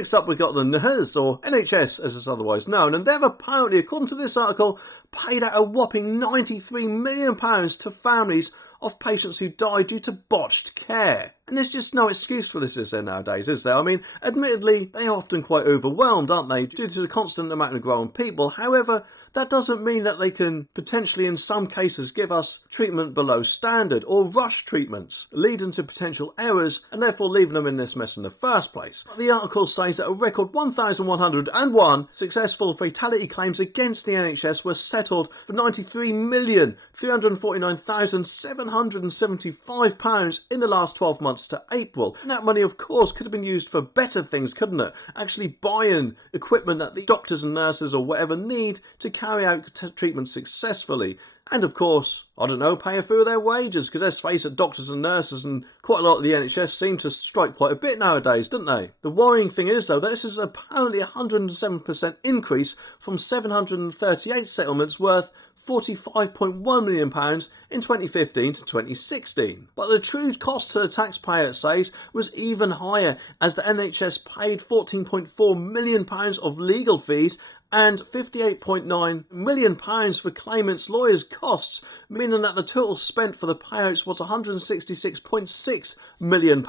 next up we've got the NHS, or NHS as it's otherwise known, and they've apparently, according to this article, paid out a whopping £93 million to families of patients who died due to botched care. And there's just no excuse for this, is there, nowadays, is there? I mean, admittedly, they are often quite overwhelmed, aren't they, due to the constant amount of growing people. However, that doesn't mean that they can potentially, in some cases, give us treatment below standard or rush treatments, leading to potential errors and therefore leaving them in this mess in the first place. But the article says that a record 1,101 successful fatality claims against the NHS were settled for £93,349,775 in the last 12 months to April. And that money, of course, could have been used for better things, couldn't it? Actually buying equipment that the doctors and nurses or whatever need to carry out treatment successfully. And of course, I don't know, pay a few of their wages, because let's face it, doctors and nurses and quite a lot of the NHS seem to strike quite a bit nowadays, don't they? The worrying thing is, though, this is apparently a 107% increase from 738 settlements worth £45.1 million in 2015 to 2016. But the true cost to the taxpayer, it says, was even higher, as the NHS paid £14.4 million of legal fees and £58.9 million for claimants' lawyers' costs, meaning that the total spent for the payouts was £166.6 million.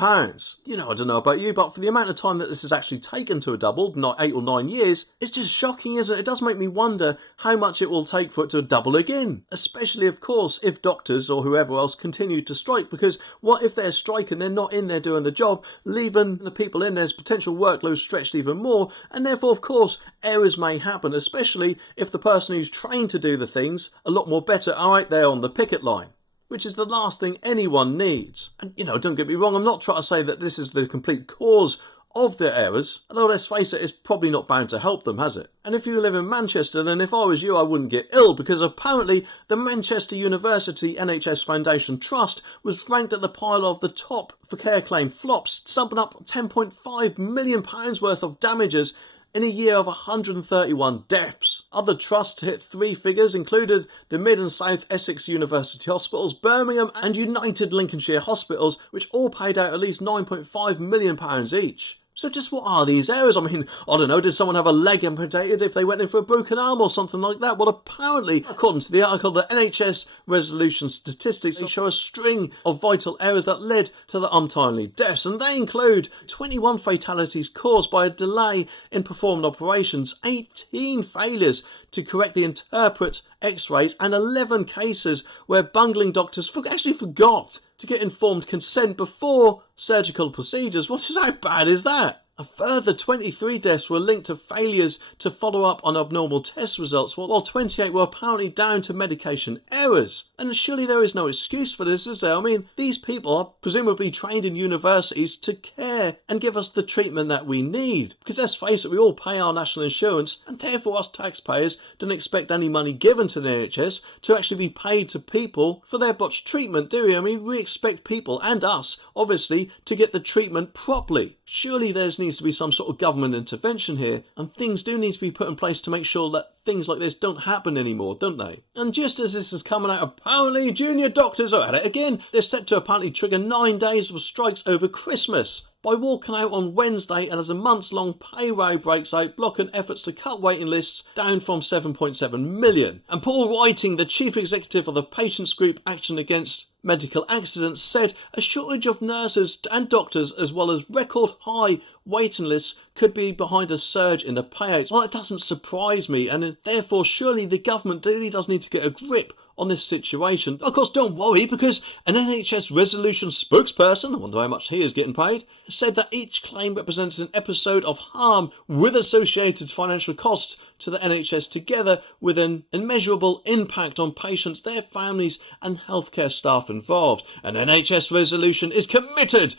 You know, I don't know about you, but for the amount of time that this has actually taken to a double, not 8 or 9 years, it's just shocking, isn't it? It does make me wonder how much it will take for it to double again. Especially, of course, if doctors or whoever else continue to strike, because what if they're striking, they're not in there doing the job, leaving the people in there's potential workload stretched even more, and therefore, of course, errors may happen, especially if the person who's trained to do the things a lot more better are right there on the picket line, which is the last thing anyone needs. And, you know, don't get me wrong, I'm not trying to say that this is the complete cause of their errors, although let's face it, it's probably not bound to help them, has it? And if you live in Manchester, then if I was you, I wouldn't get ill, because apparently the Manchester University NHS Foundation Trust was ranked at the pile of the top for care claim flops, summing up £10.5 million worth of damages in a year of 131 deaths. Other trusts hit three figures, included the Mid and South Essex University Hospitals, Birmingham and United Lincolnshire Hospitals, which all paid out at least £9.5 million each. So just what are these errors? I mean, I don't know, did someone have a leg amputated if they went in for a broken arm or something like that? Well, apparently, according to the article, the NHS resolution statistics show a string of vital errors that led to the untimely deaths, and they include 21 fatalities caused by a delay in performing operations, 18 failures to correctly interpret x-rays, and 11 cases where bungling doctors actually forgot to get informed consent before surgical procedures. How bad is that? A further 23 deaths were linked to failures to follow up on abnormal test results, while 28 were apparently down to medication errors. And surely there is no excuse for this, is there? I mean, these people are presumably trained in universities to care and give us the treatment that we need. Because let's face it, we all pay our national insurance, and therefore us taxpayers don't expect any money given to the NHS to actually be paid to people for their botched treatment, do we? I mean, we expect people, and us, obviously, to get the treatment properly. Surely there needs to be some sort of government intervention here, and things do need to be put in place to make sure that things like this don't happen anymore, don't they? And just as this is coming out, apparently junior doctors are at it again. They're set to apparently trigger 9 days of strikes over Christmas by walking out on Wednesday, and as a months-long pay row breaks out, blocking efforts to cut waiting lists down from 7.7 million. And Paul Whiting, the chief executive of the Patients Group Action Against Medical Accidents, said a shortage of nurses and doctors, as well as record high waiting lists, could be behind a surge in the payouts. Well, it doesn't surprise me, and therefore surely the government really does need to get a grip on this situation. Of course, don't worry, because an NHS resolution spokesperson, I wonder how much he is getting paid, said that each claim represents an episode of harm with associated financial costs to the NHS, together with an immeasurable impact on patients, their families and healthcare staff involved. An NHS resolution is committed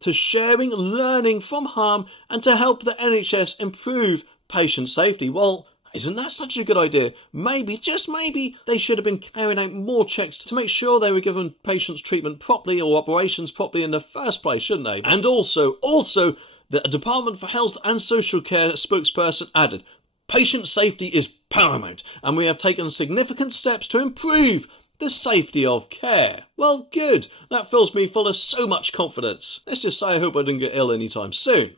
to sharing, learning from harm, and to help the NHS improve patient safety. Well, isn't that such a good idea? Maybe, just maybe, they should have been carrying out more checks to make sure they were giving patients treatment properly or operations properly in the first place, shouldn't they? And also, the Department for Health and Social Care spokesperson added, patient safety is paramount, and we have taken significant steps to improve the safety of care. Well, good. That fills me full of so much confidence. Let's just say I hope I don't get ill anytime soon.